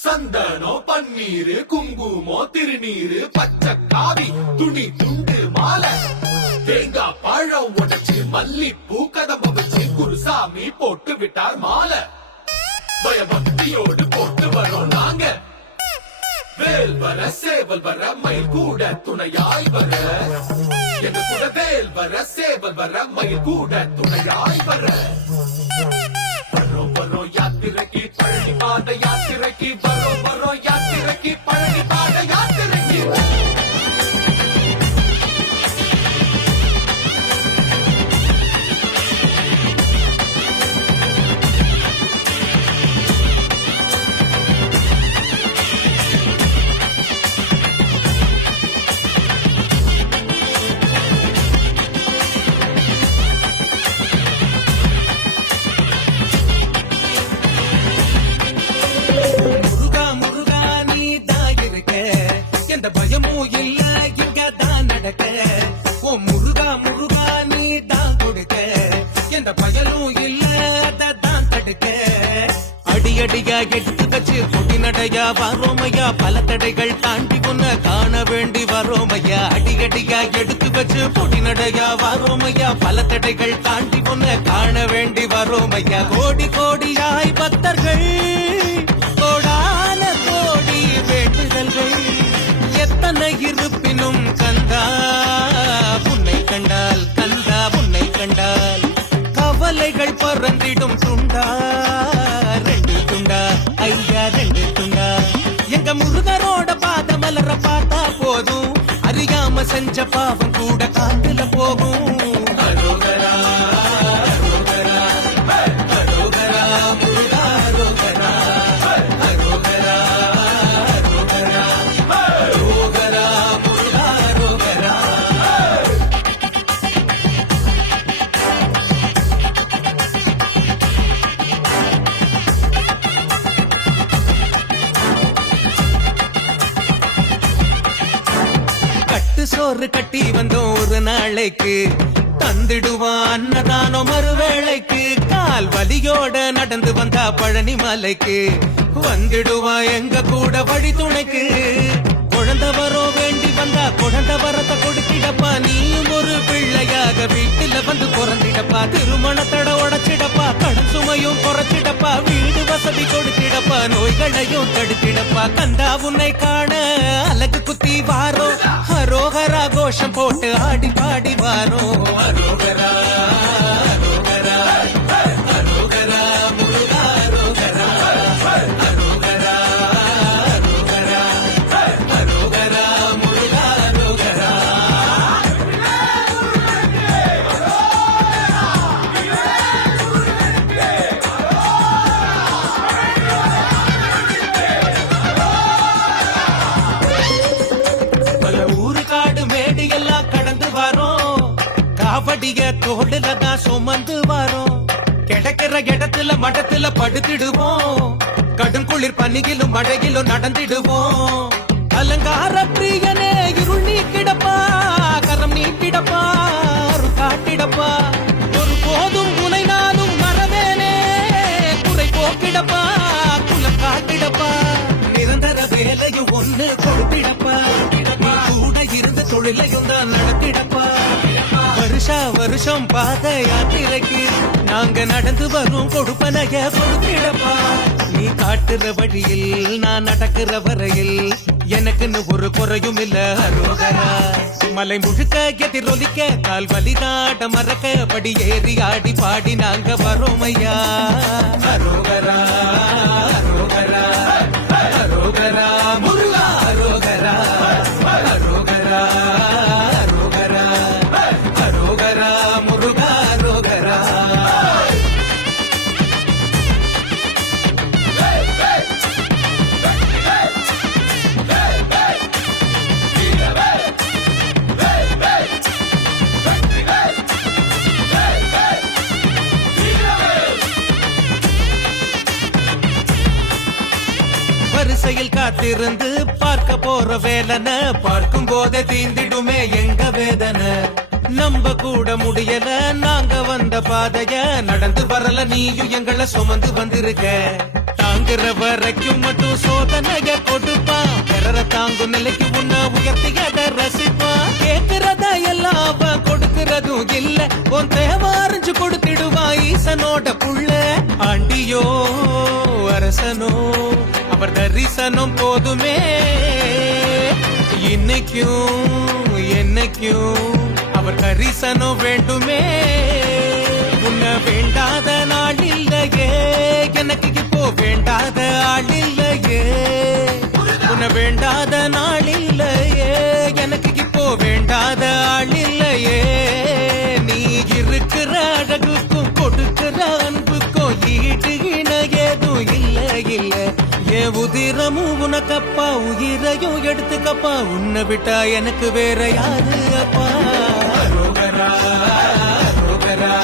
சந்தனோ பன்னீரு குங்குமோ திருநீரு பச்சை காவி துணி துண்டு மாலை தேங்காய் பழம் உடைச்சு மல்லிப்பூ கதம்ப வச்சு குருசாமி போட்டு விட்டார் மாலை பயபக்தியோடு போட்டு வரோம் நாங்க வேல் வர சேவல் வர மயில் கூட துணையாய் வர எங்க கூட வேல் வர சேவல் வர மயில் கூட துணையாய் வர வரோம் வரோம் யாத்திரைக்கு பழனி பாத யாத்திரைக்கு வரோம் வரோம் யாத்திரைக்கு பழனி பாத யாத்திரைக்கு பயமும் இல்ல இங்க தான் நடக்க ஓ முருகா முருகா நீ தான் கொடுக்க எந்த பயனும் இல்ல தான் தடுக்க அடியடியா எடுத்து வச்சு பொடி நடையா வரோமையா பல தடைகள் தாண்டி உன்ன காண வேண்டி வரோமையா அடியடியா எடுத்து வச்சு பொடி நடையா வரோமையா பல தடைகள் தாண்டி உன்ன காண வேண்டி வரோமையா கோடி கோடியாய் பக்தர்கள் கோடான கோடி வேண்டுதல்கள் எத்தனை இருப்பினும் கந்தா உன்னை கண்டால் கந்தா உன்னை கண்டால் கவலைகள் பறந்திடும் துண்டா ரெண்டு துண்டா ஐயா ரெண்டு துண்டா எங்க முருகரோட பாத மலர பார்த்தா போதும் அறியாம செஞ்ச பாவம் கூட காட்டுல போகும் அரோகரா அரோகரா அரோகரா முருகா அரோகரா அரோகரா சோறு கட்டி வந்தோம் ஒரு நாளைக்கு தந்திடுவான் அன்னதானோ மறுவேளைக்கு கால் வலியோட நடந்து வந்தா பழனி மலைக்கு வந்துடுவா எங்க கூட வழி துணைக்கு குழந்தை வரோம் வேண்டி வந்தா குழந்தை வரத்தை கொடுத்திடப்பா நீயும் ஒரு பிள்ளையாக வீட்டுல வந்து பிறந்திடப்பா திருமணத்தட உடைச்சிடப்பா கடன் சுமையும் குறைச்சிடப்பா வீடு வசதி கொடுத்திடப்பா நோய்களையும் தடுத்திடப்பா கந்தா உன்னை காண அழகு குத்தி வாரோ அரோகரா கோஷம் போட்டு ஆடி பாடி வாரோ அரோகரா அரோகரா அரோகரா முருகா அரோகரா அரோகரா அரோகரா அரோகரா முருகா அரோகரா ஊரு காடு மேடு எல்லாம் கடந்து வரோம் காவடிய தோடுல தான் சுமந்து வரோம் கிடக்கிற இடத்துல மடத்துல படுத்திடுவோம் கடும் குளிர் பனியிலும் மழையிலும் நடந்திடுவோம் அலங்கார பிரியனே இருள் நீ கிடப்பா கரம் நீ கிடப்பா காட்டிடப்பா ஒரு போதும் உனை நானும் மறவேனே குறை போக்கிடப்பா குலம் காட்டிடப்பா நிரந்தர வேலையும் ஒண்ணு கொடுத்திடப்பா கூட இருந்த தொழிலையும் தான் நடத்திடப்பா வருஷா வருஷம் பாத யாத்திரைக்கு நாங்க நடந்து வரும் கொடுப்பனைய கொடுத்திடப்பா நீ காட்டுற வழியில் நான் நடக்கிற வரையில் எனக்குன்னு ஒரு குறையும் இல்ல அரோகரா மலை முழுக்க எதிரொலிக்க கால் வலிதாட மறக்க படி ஏறி ஆடி பாடி நாங்க வரோமையா அரோகரா அரோகரா அரோகரா முருகா அரோகரா அரோகரா அரோகரா அரோகரா முருகா அரோகரா வரிசையில் காத்திருந்து பார்க்க போற வேலனை பார்க்கும் போதே தீந்திடுமே எங்க வேதனை நம்ப கூட முடியல நாங்க வந்த பாதைய நடந்து வரல நீயும் எங்களை சுமந்து வந்திருக்க தாங்குற வரைக்கும் மட்டும் சோதனைய கொடுப்பா பிறர தாங்கும் நிலைக்கு உன்ன உயர்த்தியத ரசிப்பா கேக்குறத எல்லாம் அவ கொடுக்கறதும் இல்ல உன் தேவை அறிஞ்சு கொடுத்திடுவா ஈசனோட புள்ள ஆண்டியோ அரசனோ அவர் தரிசனம் போதுமே இன்னைக்கும் என்னைக்கும் அவர் தரிசனம் வேண்டுமே உன்னை வேண்டாத நாள் இல்லையே எனக்கு இப்போ வேண்டாத ஆள் இல்லையே உன்னை வேண்டாத நாள் இல்லையே எனக்கு இப்போ வேண்டாத ஆள் இல்லையே நீ இருக்கிற அழகுக்கும் கொடுக்கிற அன்புக்கும் ஈடு இணை ஏதும் இல்ல இல்ல என் உதிரமும் உனக்கப்பா உயிரையும் எடுத்துக்கப்பா உன்னை விட்டா எனக்கு வேற யாரு அப்பா ரோகரா ரோகரா